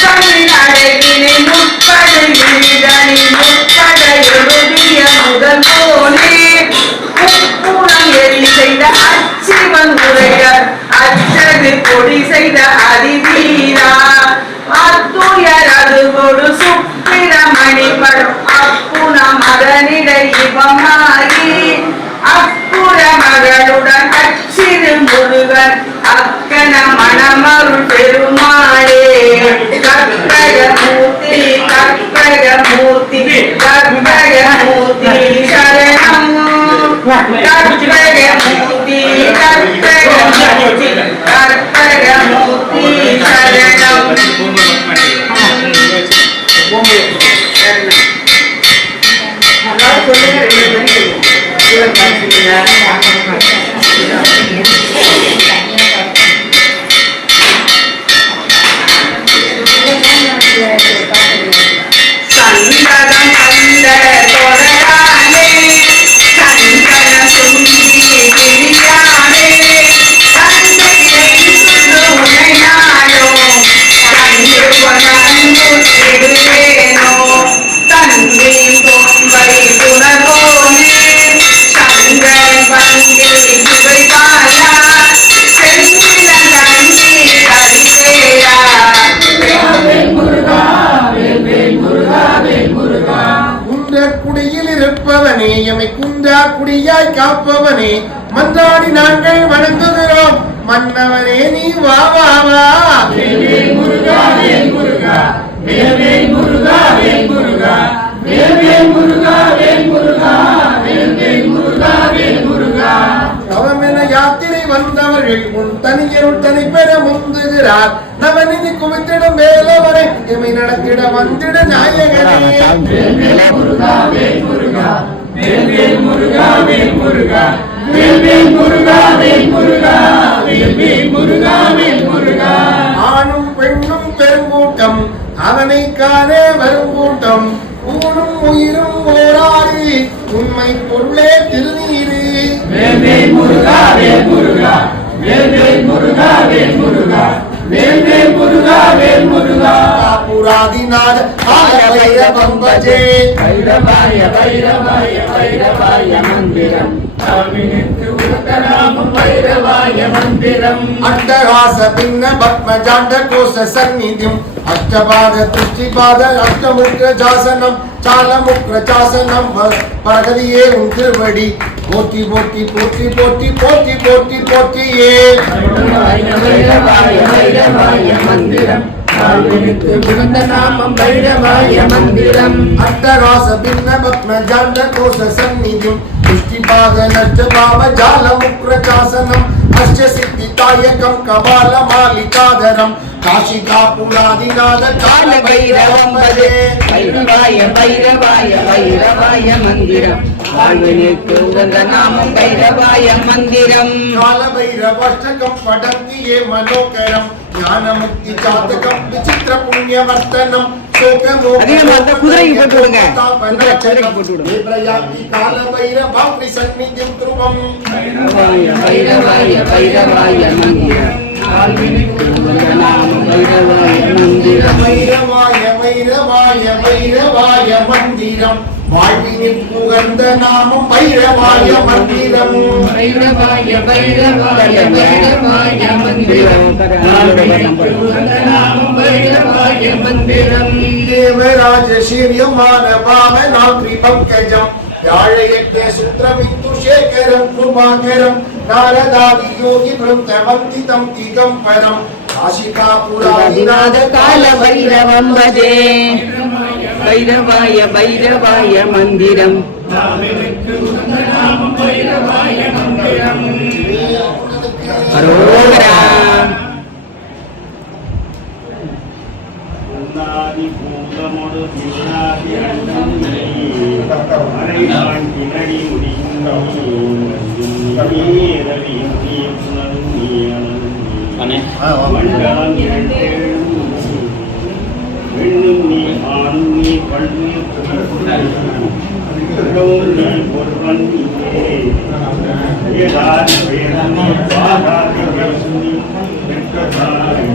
கண்ணடையினை முற்படை விழிதனி முற்பட எழுதிய முதல் போலே முப்புறம் எரி செய்த அச்சிவன் உரையர் அச்சது கொடி செய்த அதிவீரா அத்துயர் அது கொடு சுப்பிரமணி படும் இவமாகி அப்புற மகளுடன் கச்சிறு முருகன் அக்கன மணமருள் பெருமாளே. கற்பகமூர்த்தி கற்பகமூர்த்தி கற்பகமூர்த்தி சரணம். கற்பகமூர்த்தி காப்பவனே மன்றாடி நாங்கள் வணங்குகிறோம். மன்னவனே நீ வா வா வா. தவமென யாத்திரை வந்தவர்கள் உன் தனியருள் தனி பெற முந்துகிறார். நவநிதி குவித்திடும் வேலவரை எமை நடத்திட வந்திட நாயகனே. ஆணும் பெண்ணும் பெருங்கூட்டம் அதனை காண வரும் கூட்டம் ஊனும் உயிரும் ஓராறு உண்மை பொருளே திருநீரு. புராதிநாத ஆலய முருகா வைரவாய முருகா வேல் முருகா. சாமினித்து உத்தராமம் வைரவாய மந்திரம். அட்டகாச பின்ன பத்மஜாண்ட கோஷ சந்நிதியும். அஷ்டபாத துஷ்டிபாத அஷ்டமுக்ர ஜாசனம் சாலமுக்ர ஜாசனம் பரகதியே உன் திருவடி போற்றி போற்றி போற்றி போற்றி போற்றி போற்றி போற்றியே. வைரவாய வைரவாய வைரவாய மந்திரம். சாமினித்து உகந்த நாமம் வைரவாய மந்திரம். அட்டகாச பின்ன பத்மஜாண்ட கோஷ சந்நிதியும். துஷ்டிபாத நஷ்டபாவ ஜாலமுக்ர ஜாசனம் அஷ்ட சித்தி தாயகம் கபால மாலிகாதரம். காஷிகா புராதிநாத கால பைரவம் பதே வைரவாய வைரவாய வைரவாய மந்திரம். வாழ்வினுக்கு உகந்த நாமம் வைரவாய மந்திரம். காலபைரவஷ்டகம் படந்தியே மனோகரம். ஞானமுக்தி ஜாதகம் விசித்திர புண்ணியவர்த்தனம் அதிகம் அந்த குதிரைக்கு போட்டு விடுங்க. குதிரை குதிரைக்கு போட்டு விடுங்க. சந்நிதிம் துருவம் வைரவாய வைரவாய வைரவாய வைரவாய வைரவாய மந்திரம் வாழ்வினில் புகழ்ந்த நாமம் வைரவாய மந்திரம். வைரவாய வைரவாய வைரவாய மந்திரம். வைரவாய மந்திரம். தேவராஜ சீரியமான பாவனாத்ரி பங்கஜம். யாழையட்ட சூத்திரமிந்து சேகரம் கிருபாகரம் நாரதாதி யோகி பிருந்த வந்திதம் திகம்பரம். காசிகாபுராதிநாத கால வைரவம் பதே வைரவாய வைரவாய மந்திரம் பூதமொடு பின்னாதி அண்டம் அரைதான் பின்னடி மண்டலம் பெண்ணும் நீ நீ பொருவன் நீயே ஏதான வேதம் நீ பாதாதி பேசும் நீ வெட்கத்தாய்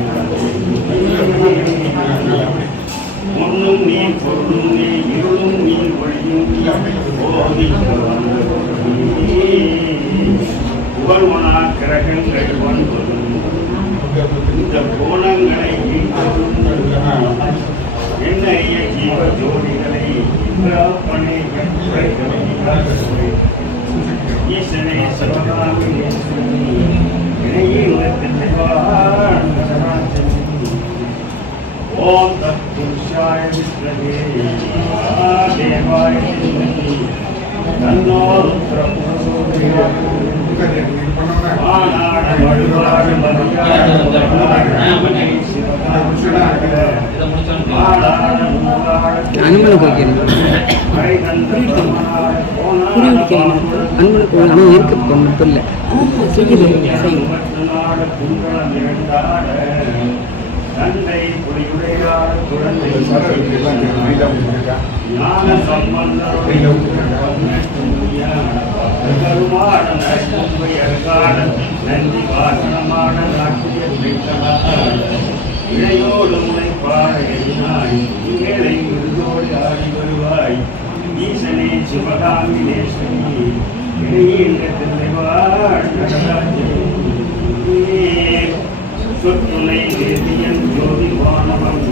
நீ பொருளும் நீ இருளும் நீ ஒளியும் நீ போதிக்க வந்த புகழ்வனா கிரகங்கள் ஒன்பதும் இந்த கோணங்களை ஈட்டவும் என்னைய ஜீவ ஜோடிகளை பணி ஈசனே சிவகாமி இணையே ஓம் தத் புருஷாய வித்மகே தேவாய தீமஹி தன்னோ ருத்ர ஆனாட வழுவாடு மரியாதை அனுமதி கோக்கியம் புரியுது தந்தை குழந்தை நன்றி வாசனமான இளையோடு முனைப்பாடையினாய் ஏழை விருதோடு ஆடி வருவாய் ஈசனே சிவகாமினேஸ்வரி இடையேந்த தில்லைவாழ் சொத்துணை வேதியன் ஜோதி வானவன்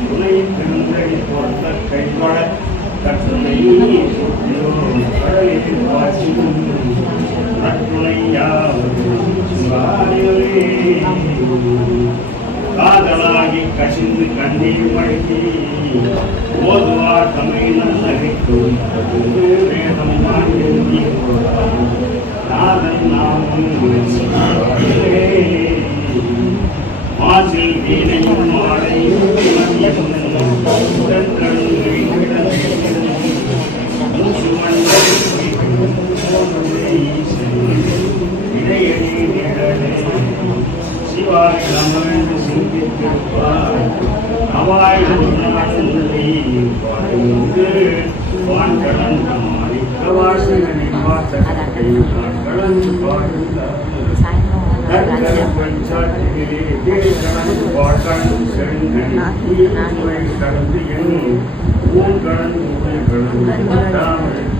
துணை பெருங்கழி போட்ட கைவள காதலாகி கசிந்து கண்ணீர் மழகி ஓதுவார் தமை நல்லகைக்கும் வேதம் மாண்டி நாதன் நாமும் மாசில் வீணையும் மாலையும் சிவாய் நமந்து சிந்தித்திருப்பாய் அவாய் நாடுந்தி பாடுந்து வான்கடன் மாணிக்க வாசகனை வாசகத்தை வான்கடன் பாடுந்தார் கடந்து பஞ்சாட்டிலே கடந்து என் ஊன்கடன் கடந்து தாமல் ஆசரு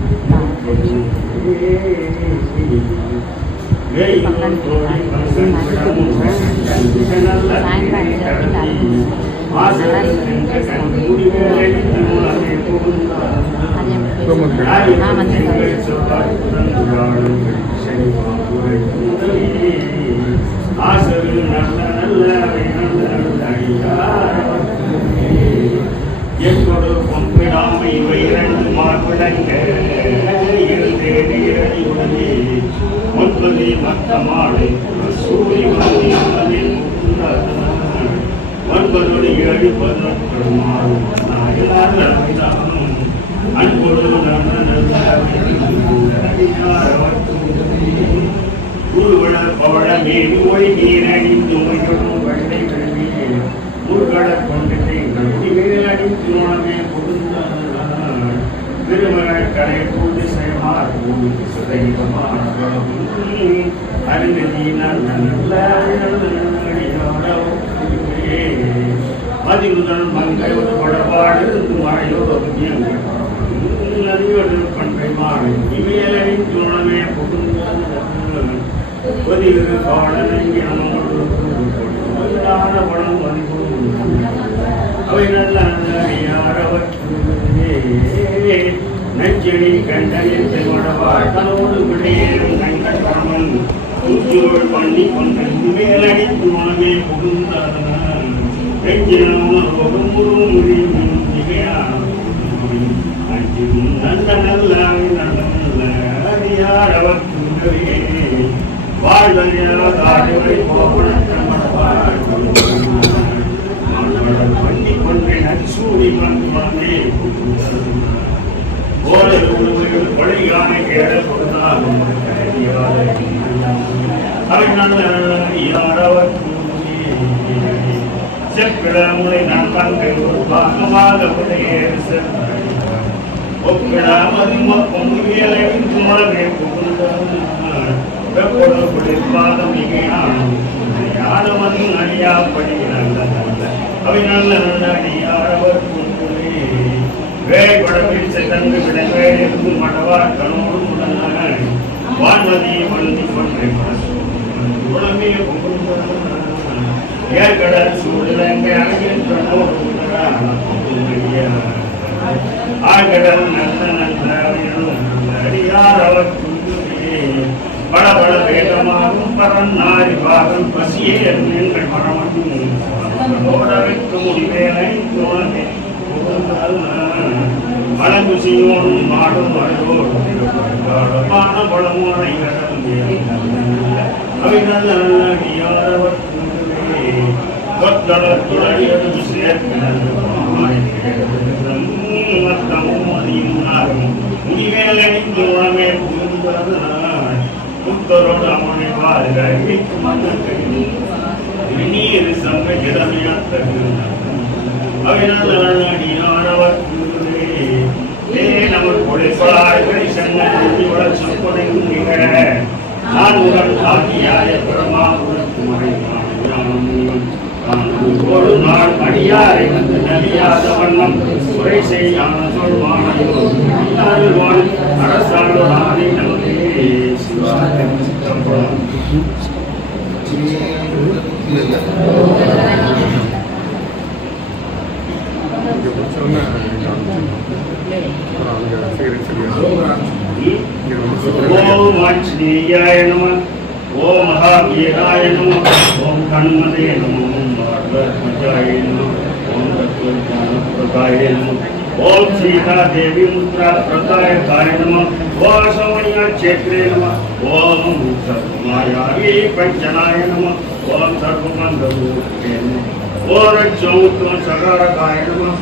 நல்ல பொம்பிடாமை இவை இரண்டு மாப்பிடங்கள் இருந்தேடி இரடி உடனே ஒன்பது மத்த மாலை சூரிய மந்தி உடலில் ஒன்பதோடு ஏழு பதினொன்று மாறும் அன்போடு நல்ல நல்ல குருவள பவள மேவி ஒளி நீரணிந்து உமையோடும் வெள்ளை வெள்ளியே முருகட கொண்டதை மேல் அடித்து திருமண கரை கூடி செய்மார் சுதைவமான மங்கை ஒரு படபாடு மழையோடு நதியோடு பண்பை மாறி இவையலின் துணமே புகுந்தார் பதிவு பாடலை அவை நல்ல அறியாரவற்றை நஞ்செடி கண்டனில் செல்வடவாள் தனோடு விடையேறும் கண்டமன் உச்சோள் பண்ணி கொண்ட மேலடித்து மனமே புகுந்தார் நெஞ்சினும் முடியும் அஞ்சும் நல்ல நல்ல நல்ல நல்ல கொண்டேன் சூடி மண்மனே கொலையான கேட கொடுத்தாலும் யாரவர் செப்பிடமுறை ஒரு பாகமாக உடைய குமரமே அவை நல்ல நல்ல அடியாரவர் குங்குவே தந்து விடவேலிருந்து மடவார் கணோடு முடனாய் வான்மதி மந்தி கொன்றை உடமே ஏற்கடல் சூழலங்க அழகின் கண்ணோடு நல்ல நல்ல அடியார் அவர் துன்புமே பல பல வேகமாகும் நாரி பாகம் பசியே எங்கள் மரமட்டும் ஓடவைக்கு முடிவேலை தோழமே மலங்குசியோன் மாடும் அழகோடு காலமான பழமுறை அவைகள் நல்லடியாரவர் கொத்தளத்துறையது முடிவேலை தோழமே புரிந்ததனாய் புத்தரோடு சங்க நான் உடன் ஆகியாய பிரமா ஒரு நாள் அடியாரை வந்து நலியாத வண்ணம். உரை செய்யான சொல்வானையோ அரசாங்கம் நமக்கு ஓம் ஆஞ்சநேயாய நம ஓம் மகாவீராய நம ஓம் கண்மதே நம ஓம் பார்வத்மஜாய நம ஓம் தத்துவஜானப்பிரதாய நம ஓம் சீதா தேவி முத்ரா பிரதாய காய நம ஓம் சமணியா சேத்ரே நம ஓம் சர்வமாயாவி பஞ்சனாய நம ஓம் சர்வமந்தூர்த்தே நம ஓம் ரஜ்ஜௌத்தம் சகாரகாய நம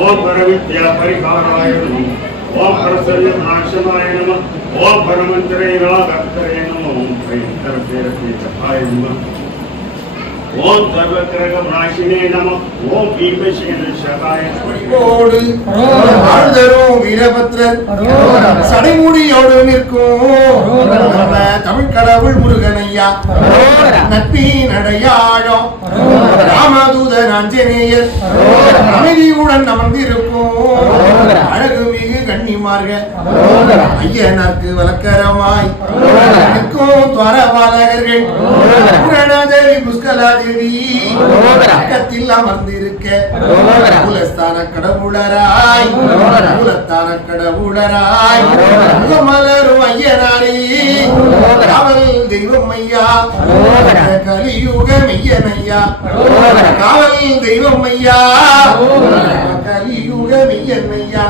ஓம் பரவித்யா பரிகாராய நம ஓம் பரசரிய நாசனாய நம ஓம் பரமந்திரே ராகர்த்தரே நம ஓம் பயங்கர பேரத்தை சகாய நம ஓம் நம. ஓம் ஆழ்தரும் வீரபத்ரன். சடைமுடியோடு நிற்கும் தமிழ் கடவுள் முருகனையா நட்பின் அடையாளம் ராமதூதன் அஞ்சனேயர் அமைதியுடன் அமர்ந்திருக்கும் அழகு மிகு கண்ணிமார்கள் ஐயனார்க்கு வழக்கரமாய் நிற்கும் துவரபாலகர்கள். புரணதேவி புஷ்கலாதேவி பக்கத்தில் அமர்ந்திருக்க. மூலஸ்தான கடவுளராய். மூலஸ்தான கடவுளராய். முகமலரும் ஐயனாரே. காவல் தெய்வம் ஐயா கலியுக மெய்யனையா காவல் தெய்வம் ஐயா கலியுக மெய்யனையா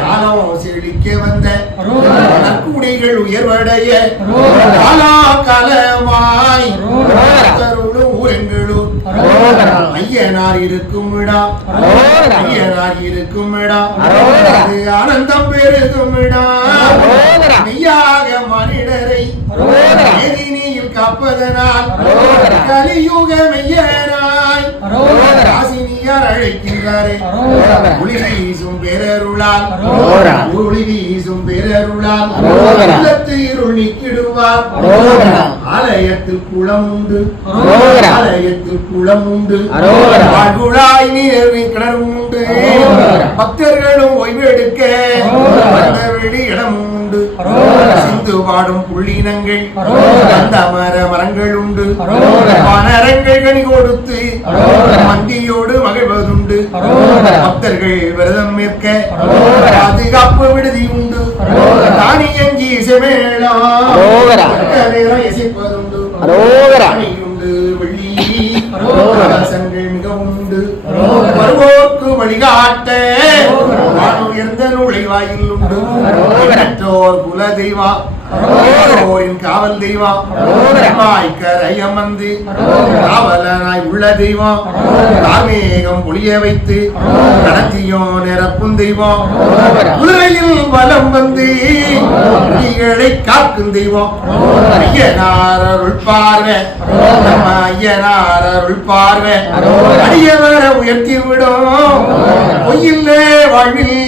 காலம் செழிக்க வந்த நற்குடிகள் உயர்வடைய காலா காலமாய் ஊரெங்களும் ஐயனார் இருக்கும் இடம் ஐயனார் இருக்கும் இடம் அது ஆனந்தம் பெருகும் இடம். மெய்யாக மனிதரை எதினியில் காப்பதனால் கலியுக மெய்யனாய் ராசினியார் அழைக்கின்றாரே. ஒளி வீசும் பேரருளால். ஒளி வீசும் பேரருளால். உள்ளத்து இருள் நீக்கிடுவார். ஆலயத்தில் குளம் உண்டு. ஆலயத்தில் குளம் உண்டு. வாழ்குழாய் நீர் கிணறும் உண்டு. பக்தர்களும் வந்த வெளி இடமும் உண்டு. சிந்து பாடும் புள்ளினங்கள் அந்த மர மரங்கள் உண்டு. வனரங்கள் கனி கொடுத்து. மந்தியோடு மகிழ்வதுண்டு. பக்தர்கள் விரதம் மேற்க. பாதுகாப்பு விடுதி உண்டு. தானியங்கி இசைமேளம் இசைப்பதுண்டு. உண்டு வருவோர்க்கு வழிகாட்ட. உயர்ந்த நுழைவாயில் உண்டு குல தெய்வா பெற்றோரின் காவல் தெய்வம். கரையம் வந்து காவலனாய் உள்ள தெய்வம். கார்மேகம் பொழிய வைத்து கடத்தியும் நிரப்பும் தெய்வம். குதிரையில் வலம் வந்து நீகளை காக்கும் தெய்வம். ஐயனார் அருள் பார்வை. நம்ம ஐயனார் அருள் பார்வை. அடியவர உயர்த்தி விடும். பொய்யில்லே வாழ்வில்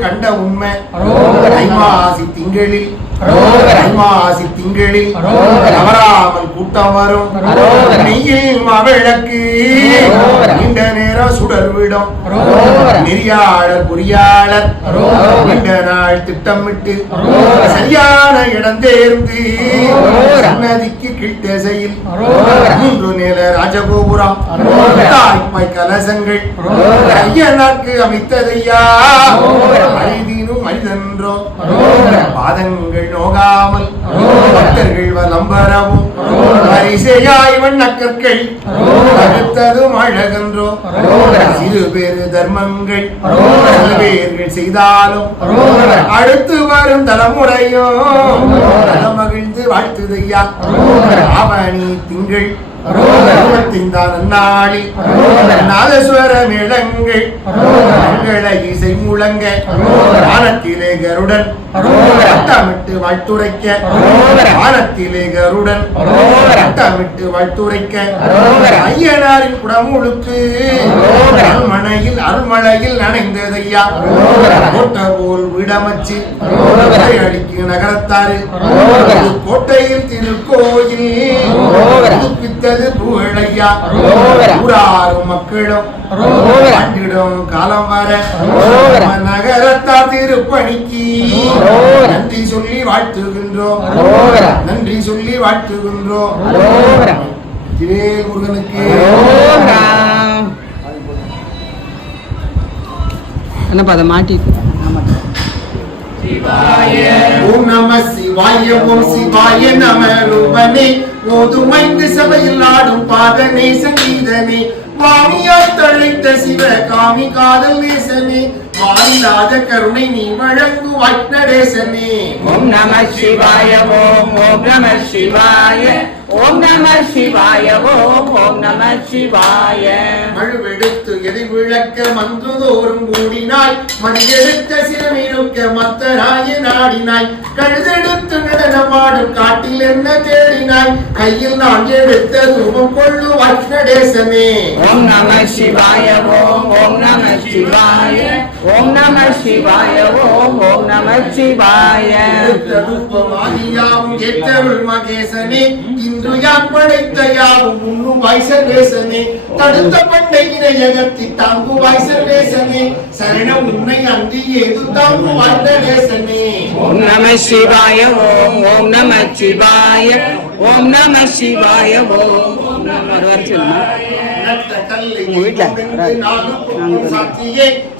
கண்ட உண்மை ஐமாசி திங்களில் அரோகரா. மாசி திங்களில். தவறாமல் கூட்டம் வரும். நெய்யில் மாவிளக்கு. நீண்ட நேரம் சுடர் விடும் அரோகரா. நெறியாளர் பொறியாளர். நீண்ட நாள் திட்டமிட்டு. சரியான இடம் தேர்ந்து. சன்னதிக்கு கீழ்த்திசையில். மூன்று நில ராஜகோபுரம். தாய்ப்பாய் கலசங்கள். ஐயனாக்கு அமைத்ததையா மனிதன்றோ அரோகரா. பாதங்கள் நோகாமல். பக்தர்கள் வலம் வரவும். வரிசையாய் வண்ணக்கற்கள் அரோகரா. அடுத்ததும் அழகன்றோ. சிறு பேரு தர்மங்கள் பேர்கள் செய்தாலும். அடுத்து வரும் தலைமுறையும். மகிழ்ந்து வாழ்த்துதையா. ஆவணி திங்கள் மங்கள இசை முழங்க. வானத்திலே கருடன் அரோகரா. வட்டமிட்டு வாழ்த்துரைக்க. வானத்திலே கருடன் அரோகரா. வட்டமிட்டு வாழ்த்துரைக்க. ஐயனாரின் குடமுழுக்கு. அருள்மனையில் அருள்மழையில் நனைந்ததையா. கோட்டை போல் விடமச்சு. அடிக்கு நகரத்தாரு அரோகரா. கோட்டையில் திருக்கோயில் புதுப்பித்தது புகழையா. ஊராரும் மக்களும். ஆண்டிடும் காலம் வர நகரத்தார் திருப்பணிக்கு. நன்றி சொல்லி வாழ்த்துகின்றோம். நன்றி சொல்லி வாழ்த்துகின்றோம். திவேல் முருகனுக்கு. என்னப்பா அதை மாட்டிட்டு ஓம் நம சிவாய ஓம் சிவாய நம ரூபனே ஓதுமைந்து சபையில் ஆடும் பாதனே சங்கீதனே வாணியாய் தழைத்த சிவ காமி காதல் நேசனே வாயிலாத கருணை நீ வழங்குவாய் நடேசனே. ஓம் நம சிவாய ஓம் ஓம் நம சிவாய. ஓம் நம சிவாய ஓம் ஓம் நம சிவாய. மழுவெடுத்து எதை விளக்க மன்றுதோறும் கூடினாய் மணியெடுத்த சிறமிருக்க மத்தராய நாடினாய். கழுதெடுத்து நடனமாடும் காட்டில் என்ன தேடினாய்? கையில் நான் எடுத்த தூபம் கொள்ளுவாய் நடேசனே ஓம் நம சிவாய ஓம் ஓம் நம சிவாய. ஓம் நம சிவாய ஓம் ஓம் நம சிவாய. ஏற்றருள் மகேசனே. இன்று யான் படைத்த யாவும் உண்ணும் வாய்சர்வேசனே தடுத்த பண்டை இணையகத்தி தாங்குவாய் சர்வேசனே சரணம் உன்னை அன்றி ஏது தாங்குவாய் நடேசனே ஓம் நம சிவாய ஓம் ஓம் நம சிவாய ஓம் நம சிவாய ஓம்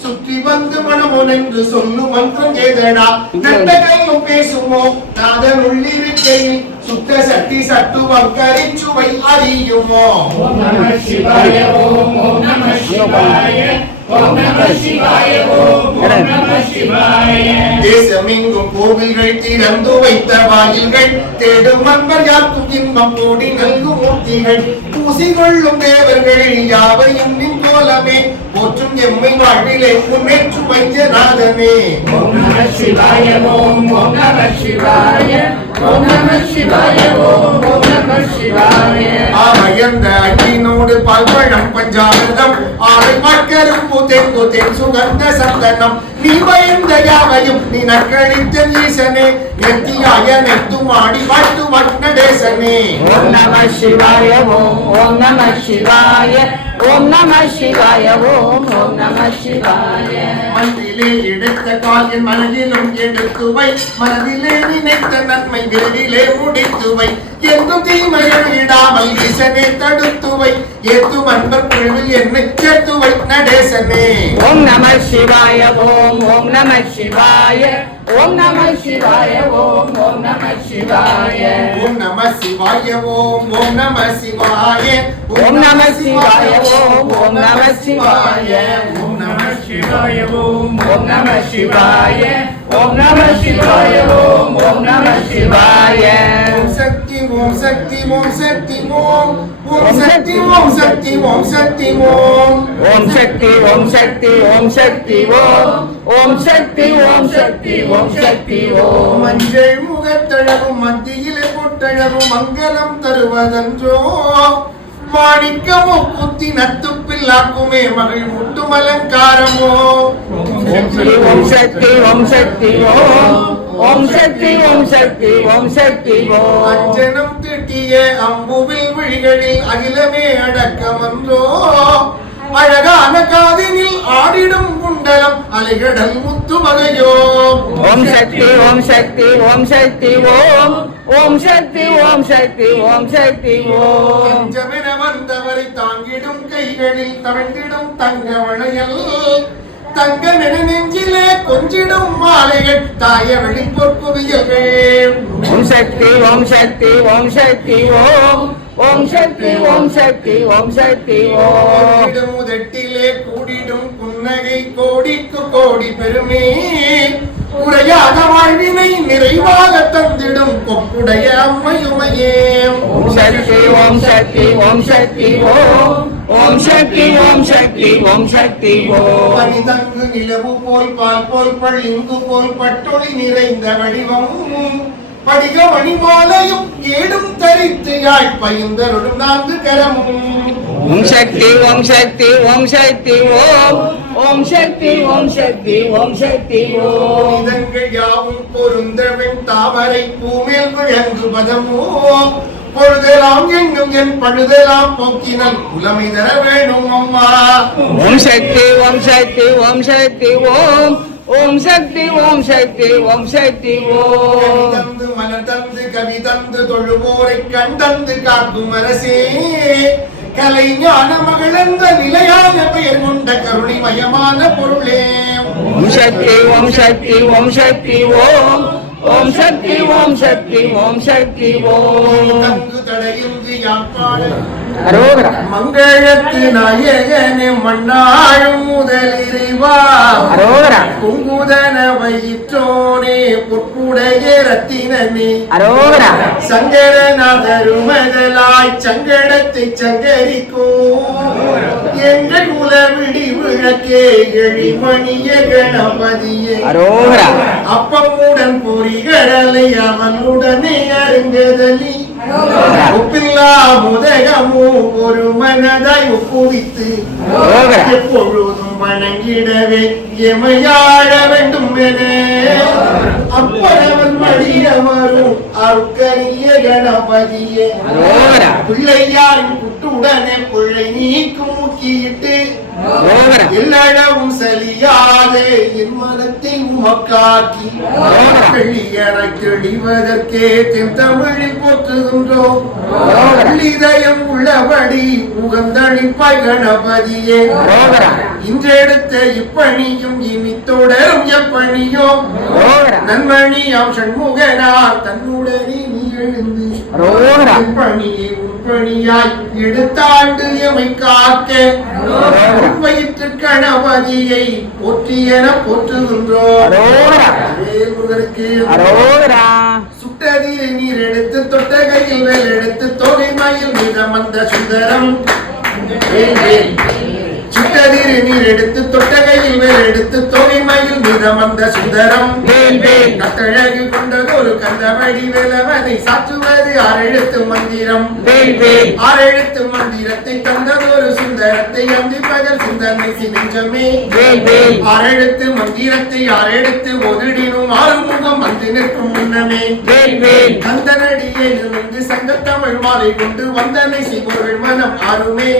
சுற்றி வந்து மனமுன் என்று சொல்லும் மந்திரம் ஏதடா நட்ட கையும் பேசுமோ நாதன் உள்ளிருக்கையில் சுத்த சக்தி சத்துவம் கரிச்சுவை அறியுமோ தேசமெங்கும் கோவில்கள் திறந்து வைத்த வாயில்கள் தேடும் அன்பர் யாக்கும் இன்பம் கூடி நல்கும் மூர்த்திகள் பூசிகொள்ளும் தேவர்கள் யாவையும் நின் கோலமே? முற்றும் எம்மை வாழ்விலே முன்னேற்று வைத்தியநாதனே ஆமையந்த அக்கினோடு பல்பழம் பஞ்சாமிர்தம் ஆலை மக்கரும்பு தெங்கு தென் சுகந்த சந்தனம். நீ பயந்த யாவையும் நீ நற்கழித்த ஈசனே நெத்தியாய நெத்தும் ஆடி வாழ்த்து வண்ணடேசனே ஓம் நம சிவாய ஓம் நம சிவாய ஓம் நம சிவாய ஓம் ஓம் நம சிவாய. மனதிலே எடுத்த காலின் மனதிலும் எடுத்து வை. மனதிலே நினைத்த நன்மை விரைவிலே முடித்து வை. என்றும் தீமைகள் இடாமல் ஈசனே தடுத்து வை. ஏத்து அன்பர் குழுவில் என்னை சேர்த்து வை நடேசனே. ஓம் நம சிவாய ஓம் ஓம் நம சிவாய. ஓம் நம சிவாய ஓம் ஓம் நம சிவாய. ஓம் நம சிவாய ஓம் ஓம் நம சிவாய. ஓம் நம சிவாய ஓம் ஓம் நம சிவாய. ஓம் சிவாய ஓம் ஓம் நம சிவாய ஓம் நம சிவாய ஓம் ஓம் நம சிவாய ஓம் சக்தி ஓம் சக்தி ஓம் சக்தி ஓம் ஓம் சக்தி ஓம் சக்தி ஓம் சக்தி ஓம் ஓம் சக்தி ஓம் சக்தி ஓம் சக்தி ஓம் ஓம் சக்தி ஓம் சக்தி ஓம் சக்தி ஓம் மஞ்சள் முகத்தழகும் மத்தியிலே பொட்டழகும் மங்களம் தருவதன்றோ மாணிக்கமோ குத்தி நத்துப்பில்லாக்குமே மகள் முட்டும் அலங்காரமோ. ஓம் சக்தி ஓம் சக்தி ஓம் சக்தி ஓம். சக்தி ஓம் சக்தி அஞ்சனம் திட்டிய அம்புவில் விழிகளில் அகிலமே அடக்கமன்றோ. அழகான காதினில் ஆடிடும் குண்டலம் அலைகடல் முத்து வகையோ ஓம் சக்தி ஓம் சக்தி ஓம் சக்தி ஓம். ஓம் சக்தி ஓம் சக்தி ஓம் சக்தி ஓம். அஞ்சமென வந்தவரை தாங்கிடும் கைகளில் தவழ்ந்திடும் தங்க வளையல். தங்க நென நெஞ்சிலே கொஞ்சிடும் மாலைகள் தாயவழி பொற்குவியல்கள். ஓம் சக்தி ஓம் சக்தி ஓம் சக்தி ஓம். ஓம் சக்தி ஓம் சக்தி ஓம் சக்தி ஓம் கூடிடும் உதட்டிலே கூடிடும் புன்னகை கோடிக்கு கோடி பெருமே. குறையாத வாழ்வினை நிறைவாக தந்திடும் கொப்புடைய அம்மையுமையே. ஓம் சக்தி ஓம் சக்தி ஓம் சக்தி ஓம். ஓம் சக்தி ஓம் சக்தி ஓம் சக்தி ஓம். பனிதங்கு நிலவு போல் பால் போல் பளிங்கு போல் பட்டொளி நிறைந்த வடிவம் படிக மணிமாலையும் கேடும் தரித்து யாழ் பயின்றருடும் நான்கு கரமும். ஓம் சக்தி ஓம் சக்தி ஓம் சக்தி ஓம் ஓம் சக்தி ஓம் சக்தி ஓம் சக்தி ஓம் இதங்கள் யாவும் பொருந்தவன் தாமரை பூமேல் விளங்கு பதமோ பொழுதெல்லாம் எங்கும் என் பழுதெல்லாம் போக்கினல் புலமை தர வேணும் அம்மா ஓம் சக்தி ஓம் சக்தி ஓம் சக்தி ஓம் ஓம் சக்தி ஓம் சக்தி ஓம் சக்தி ஓம் தந்து மலர் தந்து கவி தந்து தொழுவோரை கண் தந்து காக்கும் அரசே கலை ஞான மகளந்த நிலையான பெயர் கொண்ட கருணிமயமான பொருளே. ஓம் சக்தி ஓம் சக்தி ஓம் சக்தி ஓம். ஓம் சக்தி ஓம் சக்தி ஓம் சக்தி ஓம். மங்களத்து நாயகனே மண்ணாழும் முதலிறைவா அரோகரா. குங்குதன வயிற்றோனே பொற்புடைய அரோகரா. சங்கரநாதருமதலாய் சங்கடத்தை சங்கரிக்கும் எங்கள் குலவிடி விளக்கே எழிமணிய கணபதியே அரோகரா அப்பமுடன் பொறிகடலை அவனுடனே அருங்கதலி ஒப்பில்லா முதகமும் ஒரு மனதாய் ஒப்புவித்து எப்பொழுதும் வணங்கிடவே எமையாழ வேண்டும் என. அப்பரவன் மடிய வரும் அருக்கரிய கணபதியே. பிள்ளையாரின் குட்டுடனே பிள்ளை நீக்கும் முக்கியிட்டு எல்லளவும் சலியாது என் மனத்தை உமக்காக்கி வெள்ளியற தெளிவதற்கே தென் தமிழில் போற்றுகின்றோம் இதயம் உள்ளபடி உகந்தளிப்பாய் கணபதியே. இன்றெடுத்த இப்பணியும் இனி தொடரும் எப்பணியோ அரோகரா. நன்மணியாம் சண்முகனார் தன்னுடனே நீ எழுந்து அரோகரா. பணியை உட்பணியாய் எடுத்தாண்டு எமை காக்க. வயிற்று கணபதியை போற்றியென போற்றுகின்றோம். சுட்டதிரை நீர் எடுத்து தொட்டகையில் வேல் எடுத்து தொகை மயில் மீதம் வந்த சுந்தரம். சுட்டதிரை நீர் எடுத்து தொட்டகையில் வேல் எடுத்து தொகை மயில் மீதம் வந்த சுந்தரம் வேல் கட்டழகு கொண்டதொரு கந்தவடி வேலவனை சாற்றுவது ஆறெழுத்து மந்திரம். ஆறெழுத்து மந்திரத்தை தந்ததொரு சுந்தரத்தை அந்திப்பகல் சிந்தனை வேல் ஆறெழுத்து மந்திரத்தை ஆறெடுத்து ஒதுடினும் ஆறுமுகம் வந்து நிற்கும் முன்னமே. வேல் வேல் கந்தனடியே நின்று சங்கத்தமிழ் மாலை கொண்டு வந்தனை செய்பொருள் மனம் ஆறுமே.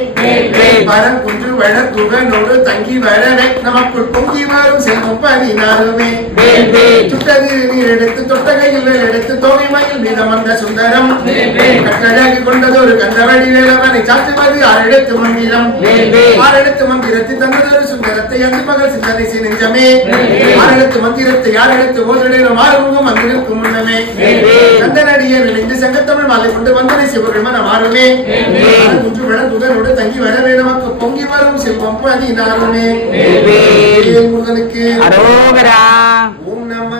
வரன் குன்று வள துகனோடு தங்கி வரவே. நமக்குள் பொங்கி வரும் செல்வம் பதினாறுமே. வேல் வேல் சுட்டது நீர் எடுத்து தொட்டகையில் எடுத்து தோகை மயில் மீதம் வந்த சுந்தரம். கட்டழகு கொண்டதொரு கந்தவடி வேலவனை சாத்துவது ஆறெழுத்து மந்திரம். ஆறெழுத்து மந்திரத்தை தந்ததொரு சுந்தரத்தை அங்கு மகள் சிந்தனை செய் நெஞ்சமே. வேல். ஆறெழுத்து மந்திரத்தை யாரெழுத்து ஓதலிடும் ஆறுமுகம் வந்திருக்கும் முன்னமே வேல் வேல். கந்தனடியே நினைந்து செங்கத்தமிழ் மாலை கொண்டு வந்தனை மாறுமே வேல். குன்று விளங்குதனோடு தங்கி வரவே நமக்கு பொங்கி வரும் செல்வம் வேல் முருகனுக்கு? அரோகரா.